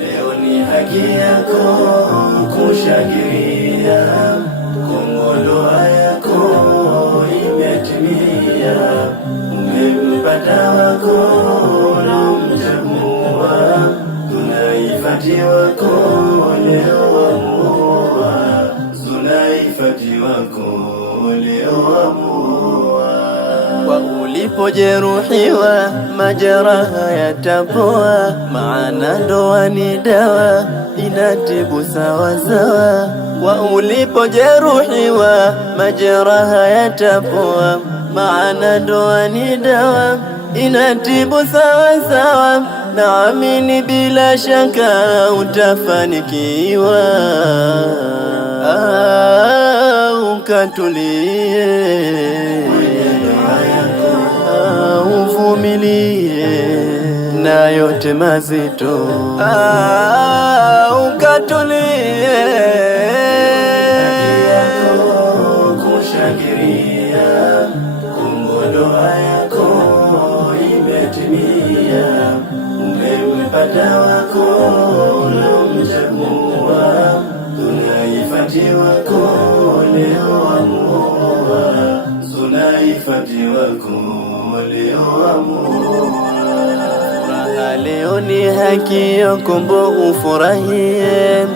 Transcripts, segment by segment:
Leo ni haki yako kushangilia, ndoa yako imetimia. Umempata wako unamchagua, tunaifati wako leo wamuoa, tunaifati wako leo wamuoa. Kwa ulipojeruhiwa majeraha yatapoa, maana ndoa ni dawa inatibu sawa sawa. Kwa ulipojeruhiwa majeraha yatapoa, maana ndoa ni dawa inatibu sawa sawa. Naamini bila shaka utafanikiwa, ukatulie, uvumilie na yote mazito, ukatulie, kushangilia, ndoa yako imetimia. Umempata wako unamchagua, tunaifati wako leo wamuoa, tunaifati wako leo wamuoa. Furaha leo ni haki yako, mbo ufurahie,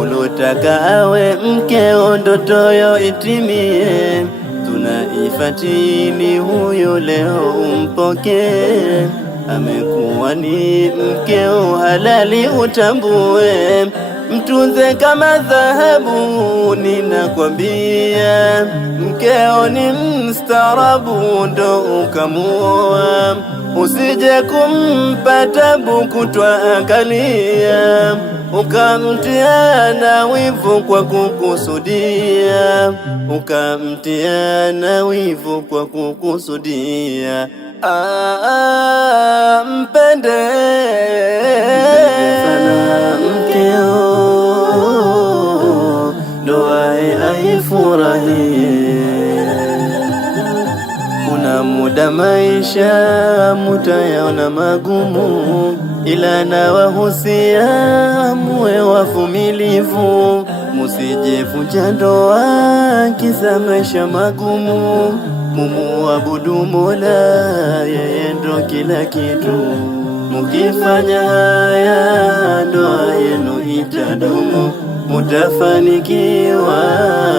ulotaka awe mkeo ndotoyo itimie. Tunaifati ni huyo leo umpokee, amekuwa ni mkeo halali utambue. Mtunze kama dhahabu, ninakwambia, mkeo ni mstaarabu ndo ukamuoa. Usije kumpa tabu kutwa akalia, ukamtia na wivu kwa kukusudia, ukamtia na wivu kwa kukusudia. Mpende sana mkeo, ndoa aifurahie. Kuna muda maisha mutayaona magumu, ila na wahusia muwe wavumilivu. Musijevunja ndoa kisa maisha magumu, mumuabudu Mola, yeye ndo kila kitu. Mukifanya haya ndoa yenu itadumu, mutafanikiwa,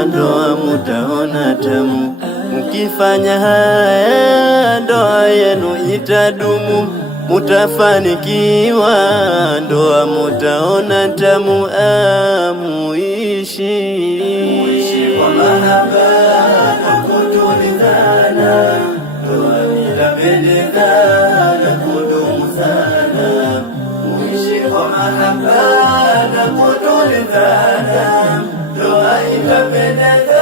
ndoa mutaona tamu. Mukifanya haya ndoa yenu itadumu, mutafanikiwa, ndoa mutaona tamu. Muishi kwa mahaba, kwa kutulizana, ndoa itapendeza na kudumu sana. Muishi kwa mahaba na kutulizana, ndoa itapendeza